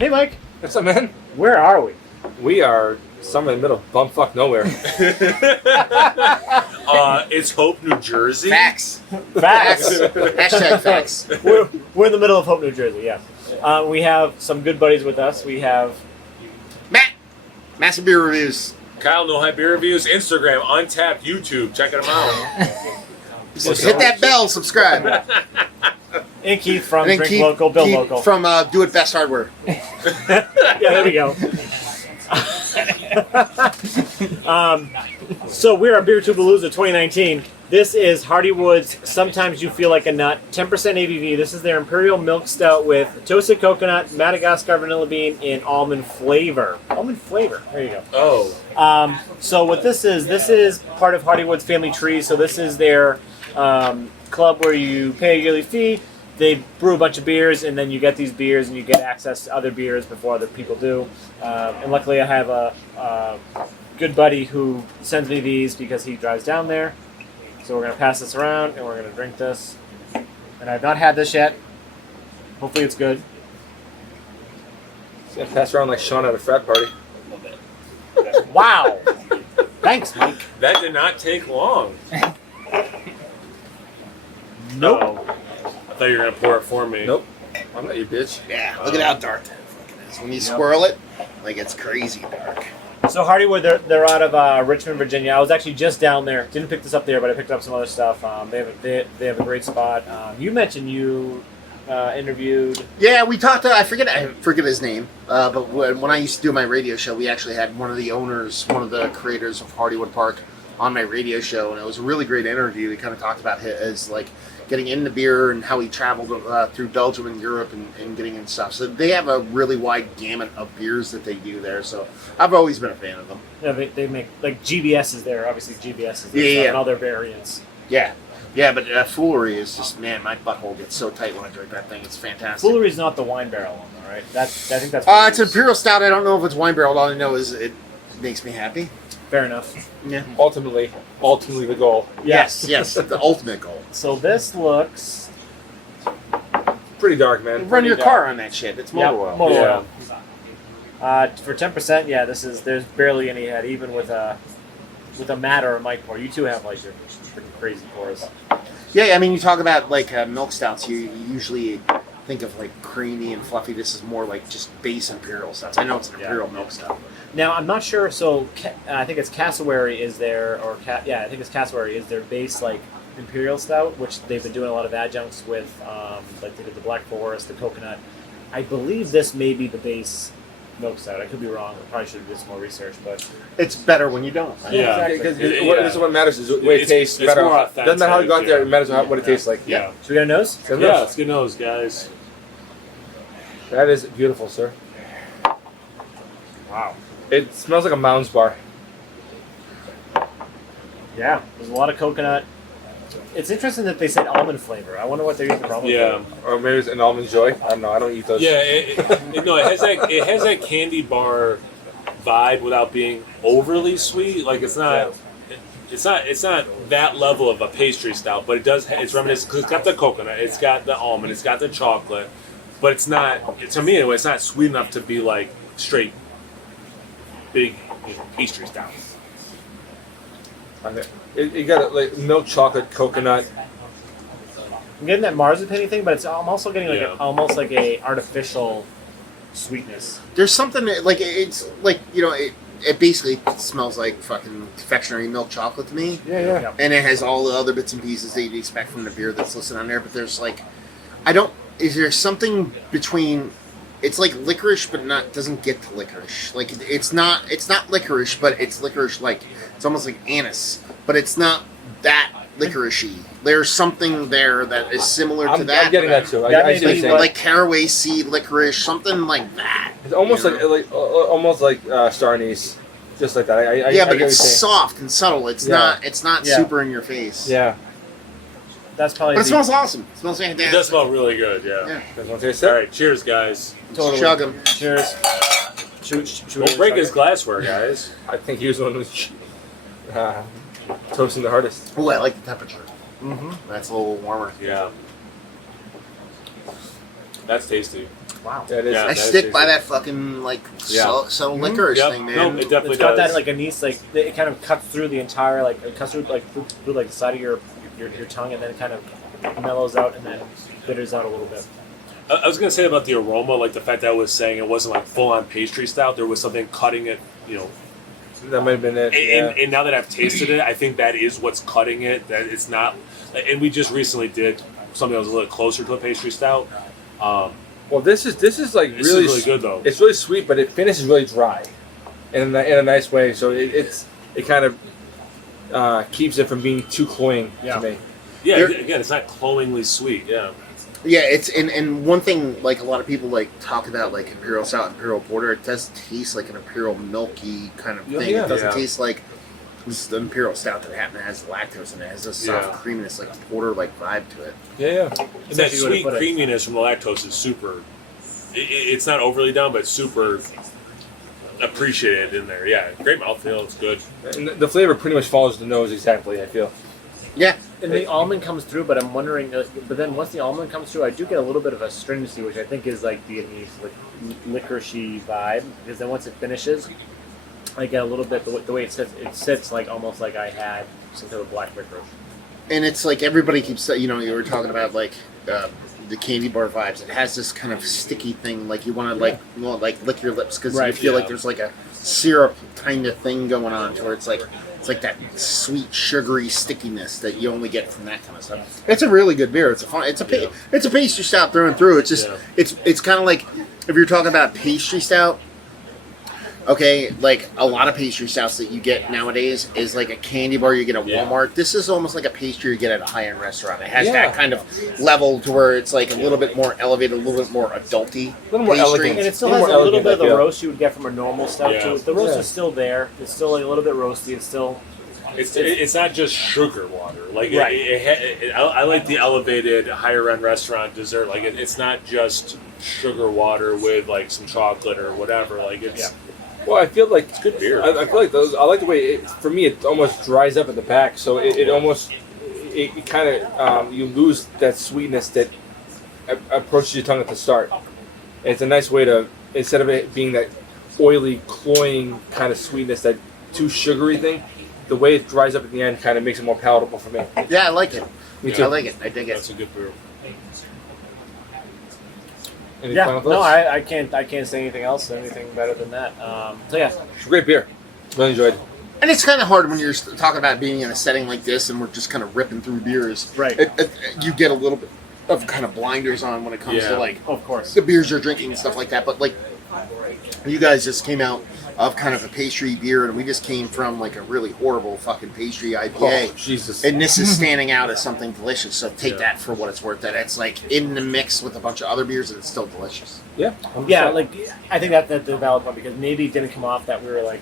Hey, Mike. What's up, man? Where are we? We are somewhere in the middle of bumfuck nowhere. It's Hope, New Jersey. Facts. Facts. Hashtag facts. We're in the middle of Hope, New Jersey, yeah. We have some good buddies with us. We have... Matt. Massive Beer Reviews. Kyle, No Hype Beer Reviews. Instagram, Untapped, YouTube. Check them out. Hit that bell, subscribe. And Keith from And then Drink Keith- Local, Bill Keith Local. From Do It Best Hardware. Yeah, there we go. So we're at Beertubeapalooza 2019. This is Hardywood's Sometimes You Feel Like a Nut, 10% ABV. This is their Imperial Milk Stout with toasted coconut, Madagascar vanilla bean, and almond flavor. Almond flavor. There you go. Oh. So what this is part of Hardywood's family tree. So this is their club where you pay a yearly fee. They brew a bunch of beers, and then you get these beers, and you get access to other beers before other people do. And luckily, I have a good buddy who sends me these because he drives down there. So we're going to pass this around, and we're going to drink this. And I've not had this yet. Hopefully it's good. It's gonna pass around like Sean at a frat party. Wow! Thanks, Mike. That did not take long. Nope. I thought you were going to pour it for me. Nope. I'm not your bitch. Yeah, look at how dark that fucking is. When you swirl it, like it's crazy dark. So Hardywood, they're out of Richmond, Virginia. I was actually just down there. Didn't pick this up there, but I picked up some other stuff. They have a great spot. You mentioned you interviewed. Yeah, we talked to, I forget his name, but when I used to do my radio show, we actually had one of the owners, one of the creators of Hardywood Park on my radio show, and it was a really great interview. We kind of talked about his, like, getting into beer and how he traveled through Belgium and Europe and getting in stuff. So they have a really wide gamut of beers that they do there, so I've always been a fan of them. Yeah, they make, like, GBS is there. Obviously, GBS is there. Yeah. And all their variants. Yeah. Yeah, but Foolery is just, man, my butthole gets so tight when I drink that thing. It's fantastic. Foolery's not the wine barrel one, though, right? I think that's... It's an Imperial Stout. I don't know if it's wine barrel. All I know is it makes me happy. Fair enough. Yeah. Ultimately the goal. Yes, the ultimate goal. So this looks... Pretty dark, man. Run your car on that shit. It's motor oil. Motor Yeah. oil. For 10%, yeah, there's barely any head, even with a Matt or a Mike pour. You two have, like, your freaking crazy pours. Yeah, I mean, you talk about, like, milk stouts, you usually think of, like, creamy and fluffy. This is more like just base Imperial stouts. I know it's an Imperial milk stout. Now, I'm not sure, so I think it's Cassowary is their, I think it's Cassowary is their base, like, Imperial Stout, which they've been doing a lot of adjuncts with, like they did the Black Forest, the coconut. I believe this may be the base milk stout. I could be wrong. I probably should have done some more research, but... It's better when you don't. Yeah. Because Yeah. this is what matters, is the way it tastes. It's Better. more Doesn't matter how you got authentic, there, it matters what it tastes like. Yeah. Should we get a nose? Yeah. Yeah, let's get those, guys. That is beautiful, sir. Wow. It smells like a Mounds bar. Yeah, there's a lot of coconut. It's interesting that they said almond flavor. I wonder what they're using for almond Yeah. flavor. Or maybe it's an Almond Joy. I don't know. I don't eat those. Yeah, it has that candy bar vibe without being overly sweet. Like it's not that level of a pastry stout, but it does. It's reminiscent because it's got the coconut, it's got the almond, it's got the chocolate, but it's not. To me, anyway, it's not sweet enough to be like straight big pastry stout. You got like milk chocolate, coconut. I'm getting that marzipan thing, but I'm also getting like Yeah. almost like a artificial sweetness. There's something, like, it's, like, you know, it basically smells like fucking confectionery milk chocolate to me. Yeah. And it has all the other bits and pieces that you'd expect from the beer that's listed on there, but there's, like, is there something between... It's like licorice, but doesn't get to licorice. Like, it's not licorice, but it's licorice-like. It's almost like anise, but it's not that licoricey. There's something there that is similar to that. I'm getting that too. That I may see what be you're saying. Like caraway seed licorice, something like that. It's almost you know? like star anise, just like that. I Yeah, but get what you're it's saying. soft and subtle. It's Yeah. not Yeah. super in your face. Yeah. That's probably But it smells awesome. It smells It fantastic. does smell really good. Yeah. Yeah. Guys want to taste All it? right, cheers, guys. totally. Chug 'em. Cheers. Should we Don't break chug his it? glassware, guys. I think he was the one who was toasting the hardest. Oh, I like the temperature. Mm-hmm. That's a little warmer. Yeah. That's tasty. Wow. Yeah, it is. Yeah. I that is stick by tasty. that fucking like Yeah. subtle licorice Yep. thing, No, man. it definitely It's got does. that like anise, like it kind of cuts through the entire, like it cuts through like through like the side of your tongue, and then it kind of mellows out and then bitters out a little bit. I was gonna say about the aroma, like the fact that I was saying it wasn't like full on pastry stout. There was something cutting it, That might have been it. And now that I've tasted it, I think that is what's cutting it. That it's not. And we just recently did something that was a little closer to a pastry stout. Well, this is like This is really good though. It's really sweet, but it finishes really dry, in a nice way. So it kind of keeps it from being too cloying to me. Yeah, There- again, it's not cloyingly sweet. Yeah. Yeah, it's and one thing like a lot of people like talk about like Imperial Stout, Imperial Porter. It does taste like an Imperial milky kind of thing. Yeah. It doesn't Yeah. taste like the Imperial Stout that has lactose in it. It has a soft Yeah. creaminess, like a porter like vibe to it. Yeah. And that Exactly what I sweet put it. creaminess from the lactose is super. It's not overly done, but super appreciated in there. Yeah, great mouthfeel. It's good. And the flavor pretty much follows the nose exactly, I feel. Yeah, And the almond comes through, but I'm wondering. But then once the almond comes through, I do get a little bit of a stringency, which I think is like the anise, like licoricey vibe. Because then once it finishes, I get a little bit the way it sits. It sits like almost like I had some type of black licorice. and it's like everybody keeps you know you were talking about like the candy bar vibes. It has this kind of sticky thing, like you want to like lick your lips because you Right, feel yeah. like there's like a syrup kind of thing going on to where it's like that sweet sugary stickiness that you only get from that kind of stuff. It's a really good beer. It's a fun. It's a pastry stout through and through. It's just Yeah. it's kind of like if you're talking about pastry stout. Okay, like a lot of pastry stouts that you get nowadays is like a candy bar you get at Yeah. Walmart. This is almost like a pastry you get at a high-end restaurant. It has Yeah. that kind of level to where it's like a little bit more elevated, a little bit more adulty. A little more pastry. elegant. And it still More has a little elegant, bit of I the feel. roast you would get from a normal stout Yeah. to it. The roast Yeah. is still there. It's still like a little bit roasty. It's still It's not just sugar water. Like Right. I like the elevated higher end restaurant dessert. Like it's not just sugar water with like some chocolate or whatever. Like it's Well, I feel like it's good beer. I feel like those. I like the way for me it almost dries up at the back, so it almost it kind of you lose that sweetness that approaches your tongue at the start. It's a nice way to, instead of it being that oily, cloying kind of sweetness, that too sugary thing. The way it dries up at the end kind of makes it more palatable for me. Yeah, I like it. Me I too. like it. I dig That's it. a good beer. Any yeah. final No, thoughts? I can't say anything else, anything better than that. So yeah, It's a great beer. Really enjoyed it. And it's kind of hard when you're talking about being in a setting like this and we're just kind of ripping through beers. Right. You get a little bit of kind of blinders on when it comes Yeah. to like of course. the beers you're drinking and stuff like that. But like, you guys just came out of kind of a pastry beer, and we just came from like a really horrible fucking pastry IPA. Oh, Jesus. And this is standing out as something delicious. So take that for what it's worth. That it's like in the mix with a bunch of other beers, and it's still delicious. Yeah. Yeah, like I think that's a valid point because maybe it didn't come off that we were like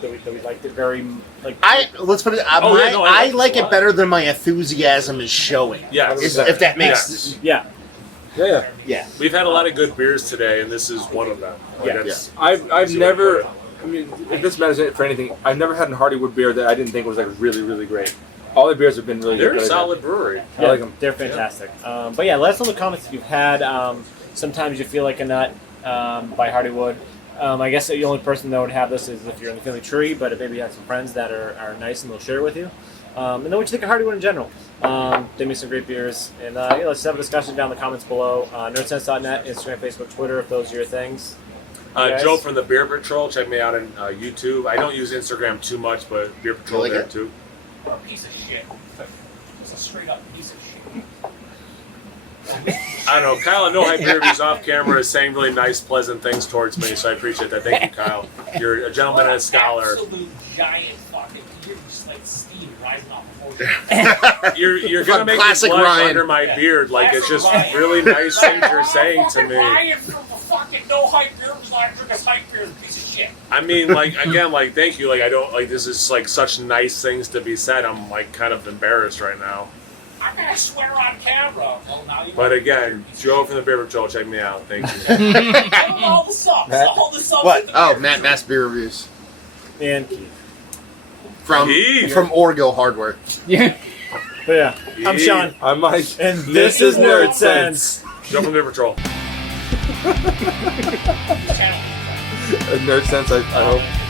that we liked it very like. Let's put it. Oh, yeah, no, I I like like this a it lot. better than my enthusiasm is showing. Yeah, If that makes Yeah, Yeah. yeah. we've had a lot of good beers today, and this is one of them. Like, Yeah. that's- I've See what never. you I mean, if this matters for anything, I've never had a Hardywood beer that I didn't think was like really, really great. All the beers have been really They're good. a solid brewery. I like them. They're fantastic. But yeah, let us know in the comments if you've had. Sometimes you feel like a nut by Hardywood. I guess the only person that would have this is if you're in the family tree, but if maybe you have some friends that are nice and they'll share it with you. And then what you think of Hardywood in general. They make some great beers. And yeah, let's have a discussion down in the comments below. Nerdsense.net, Instagram, Facebook, Twitter, if those are your things. Yes. Joe from the Beer Patrol, check me out on YouTube. I don't use Instagram too much, but Beer Patrol You like there it? too. A piece of shit. It's a straight up piece of shit. I don't know. Kyle, no hype interviews off camera is saying really nice, pleasant things towards me, so I appreciate that. Thank you, Kyle. You're a gentleman and a scholar. Absolute giant fucking. You're just like steam rising off the You're gonna make me Classic blush Ryan. under my beard. Like it's just really nice things you're saying to me. Ryan from the fucking no hype beer was like drink a hype beer is a piece of shit. I mean, like again, like thank you. Like I don't like this is like such nice things to be said. I'm like kind of embarrassed right now. I'm gonna swear on camera. Well, now you But again, Joe from the Beer Patrol, check me out. Thank you. Give him all the subs. All the subs. What? in the Oh, beer. Matt Mass beer reviews And Keith. from Keith. Orgill Hardware. But yeah, I'm Yeah. Sean. I'm Mike. And this is Nerdsense. Joe from the Beer Patrol. Channel. A Nerdsense, I hope.